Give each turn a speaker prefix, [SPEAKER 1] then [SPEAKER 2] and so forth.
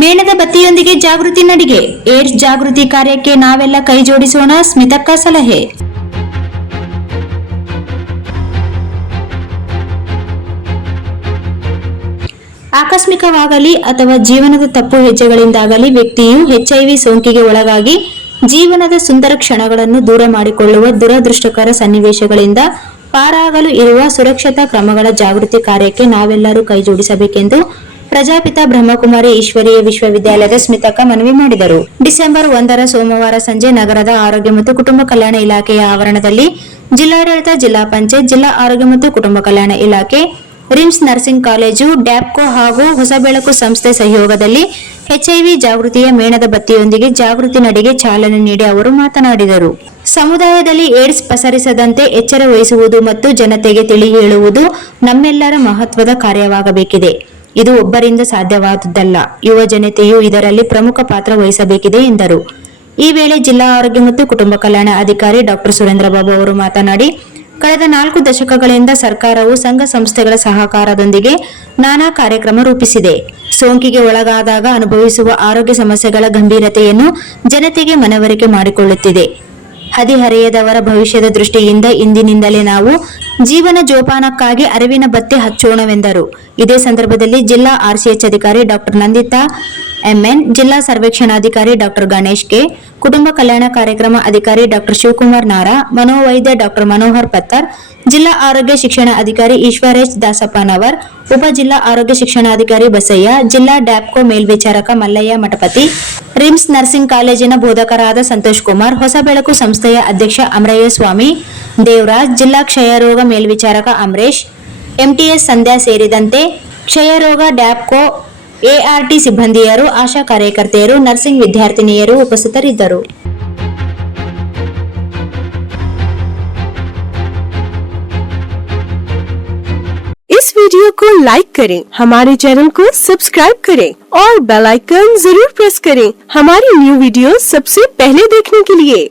[SPEAKER 1] ಮೇಣದ ಬತ್ತಿಯೊಂದಿಗೆ ಜಾಗೃತಿ ನಡಿಗೆ. ಏಡ್ಸ್ ಜಾಗೃತಿ ಕಾರ್ಯಕ್ಕೆ ನಾವೆಲ್ಲ ಕೈ ಜೋಡಿಸೋಣ ಸ್ಮಿತಕ್ಕ ಸಲಹೆ. ಆಕಸ್ಮಿಕವಾಗಲಿ ಅಥವಾ ಜೀವನದ ತಪ್ಪು ಹೆಜ್ಜೆಗಳಿಂದಾಗಲಿ ವ್ಯಕ್ತಿಯು ಎಚ್ಐವಿ ಸೋಂಕಿಗೆ ಒಳಗಾಗಿ ಜೀವನದ ಸುಂದರ ಕ್ಷಣಗಳನ್ನು ದೂರ ಮಾಡಿಕೊಳ್ಳುವ ದುರದೃಷ್ಟಕರ ಸನ್ನಿವೇಶಗಳಿಂದ ಪಾರಾಗಲು ಇರುವ ಸುರಕ್ಷತಾ ಕ್ರಮಗಳ ಜಾಗೃತಿ ಕಾರ್ಯಕ್ಕೆ ನಾವೆಲ್ಲರೂ ಕೈಜೋಡಿಸಬೇಕೆಂದು ಪ್ರಜಾಪಿತ ಬ್ರಹ್ಮಕುಮಾರಿ ಈಶ್ವರೀಯ ವಿಶ್ವವಿದ್ಯಾಲಯದ ಸ್ಮಿತಕ್ಕ ಮನವಿ ಮಾಡಿದರು. ಡಿಸೆಂಬರ್ ಒಂದರ ಸೋಮವಾರ ಸಂಜೆ ನಗರದ ಆರೋಗ್ಯ ಮತ್ತು ಕುಟುಂಬ ಕಲ್ಯಾಣ ಇಲಾಖೆಯ ಆವರಣದಲ್ಲಿ ಜಿಲ್ಲಾಡಳಿತ, ಜಿಲ್ಲಾ ಪಂಚಾಯತ್, ಜಿಲ್ಲಾ ಆರೋಗ್ಯ ಮತ್ತು ಕುಟುಂಬ ಕಲ್ಯಾಣ ಇಲಾಖೆ, ರಿಮ್ಸ್ ನರ್ಸಿಂಗ್ ಕಾಲೇಜು, ಡ್ಯಾಪ್ಕೋ ಹಾಗೂ ಹೊಸಬೆಳಕು ಸಂಸ್ಥೆ ಸಹಯೋಗದಲ್ಲಿ ಎಚ್ಐವಿ ಜಾಗೃತಿಯ ಮೇಣದ ಬತ್ತಿಯೊಂದಿಗೆ ಜಾಗೃತಿ ನಡೆಗೆ ಚಾಲನೆ ನೀಡಿ ಅವರು ಮಾತನಾಡಿದರು. ಸಮುದಾಯದಲ್ಲಿ ಏಡ್ಸ್ ಪಸರಿಸದಂತೆ ಎಚ್ಚರ ವಹಿಸುವುದು ಮತ್ತು ಜನತೆಗೆ ತಿಳಿ ಹೇಳುವುದು ನಮ್ಮೆಲ್ಲರ ಮಹತ್ವದ ಕಾರ್ಯವಾಗಬೇಕಿದೆ. ಇದು ಒಬ್ಬರಿಂದ ಸಾಧ್ಯವಾದುದಲ್ಲ ಯುವ ಜನತೆಯು ಇದರಲ್ಲಿ ಪ್ರಮುಖ ಪಾತ್ರ ವಹಿಸಬೇಕಿದೆ ಎಂದರು. ಈ ವೇಳೆ ಜಿಲ್ಲಾ ಆರೋಗ್ಯ ಮತ್ತು ಕುಟುಂಬ ಕಲ್ಯಾಣ ಅಧಿಕಾರಿ ಡಾಕ್ಟರ್ ಸುರೇಂದ್ರ ಬಾಬು ಅವರು ಮಾತನಾಡಿ, ಕಳೆದ ನಾಲ್ಕು ದಶಕಗಳಿಂದ ಸರ್ಕಾರವು ಸಂಘ ಸಂಸ್ಥೆಗಳ ಸಹಕಾರದೊಂದಿಗೆ ನಾನಾ ಕಾರ್ಯಕ್ರಮ ರೂಪಿಸಿದೆ. ಸೋಂಕಿಗೆ ಒಳಗಾದಾಗ ಅನುಭವಿಸುವ ಆರೋಗ್ಯ ಸಮಸ್ಯೆಗಳ ಗಂಭೀರತೆಯನ್ನು ಜನತೆಗೆ ಮನವರಿಕೆ ಮಾಡಿಕೊಳ್ಳುತ್ತಿದೆ. ಹದಿಹರೆಯದವರ ಭವಿಷ್ಯದ ದೃಷ್ಟಿಯಿಂದ ಇಂದಿನಿಂದಲೇ ನಾವು ಜೀವನ ಜೋಪಾನಕ್ಕಾಗಿ ಅರಿವಿನ ಬತ್ತೆ ಹಚ್ಚೋಣವೆಂದರು. ಇದೇ ಸಂದರ್ಭದಲ್ಲಿ ಜಿಲ್ಲಾ ಆರ್ಸಿಎಚ್ ಅಧಿಕಾರಿ ಡಾಕ್ಟರ್ ನಂದಿತಾ ಎಂಎನ್ ಜಿಲ್ಲಾ ಸರ್ವೇಕ್ಷಣಾಧಿಕಾರಿ ಡಾಕ್ಟರ್ ಗಣೇಶ್ ಕೆ ಕುಟುಂಬ ಕಲ್ಯಾಣ ಕಾರ್ಯಕ್ರಮ ಅಧಿಕಾರಿ ಡಾಕ್ಟರ್ ಶಿವಕುಮಾರ್ ನಾರಾ, ಮನೋವೈದ್ಯ ಡಾಕ್ಟರ್ ಮನೋಹರ್ ಪತ್ತರ್, ಜಿಲ್ಲಾ ಆರೋಗ್ಯ ಶಿಕ್ಷಣ ಅಧಿಕಾರಿ ಈಶ್ವರೇಶ್ ದಾಸಪ್ಪನವರ್, ಉಪ ಜಿಲ್ಲಾ ಆರೋಗ್ಯ ಶಿಕ್ಷಣಾಧಿಕಾರಿ ಬಸಯ್ಯ, ಜಿಲ್ಲಾ ಡ್ಯಾಪ್ಕೋ ಮೇಲ್ವಿಚಾರಕ ಮಲ್ಲಯ್ಯ ಮಠಪತಿ, ರಿಮ್ಸ್ ನರ್ಸಿಂಗ್ ಕಾಲೇಜಿನ ಬೋಧಕರಾದ ಸಂತೋಷ್ ಕುಮಾರ್ ಹೊಸಬೆಳಕು ಸಂಸ್ಥೆಯ ಅಧ್ಯಕ್ಷ ಅಮರಯ್ಯ ಸ್ವಾಮಿ ದೇವರಾಜ್, ಜಿಲ್ಲಾ ಕ್ಷಯರೋಗ ಮೇಲ್ವಿಚಾರಕ ಅಮರೇಶ್, ಎಂಟಿಎಸ್ ಸಂಧ್ಯಾ ಸೇರಿದಂತೆ ಕ್ಷಯರೋಗ ಡ್ಯಾಪ್ಕೋ ಎಆರ್ಟಿ ಸಿಬ್ಬಂದಿಯರು ಆಶಾ ಕಾರ್ಯಕರ್ತೆಯರು ನರ್ಸಿಂಗ್ ವಿದ್ಯಾರ್ಥಿನಿಯರು ಉಪಸ್ಥಿತರಿದ್ದರು
[SPEAKER 2] इस वीडियो को लाइक करें हमारे चैनल को सब्सक्राइब करें और बेल आइकन जरूर प्रेस करें हमारी न्यू वीडियो सबसे पहले देखने के लिए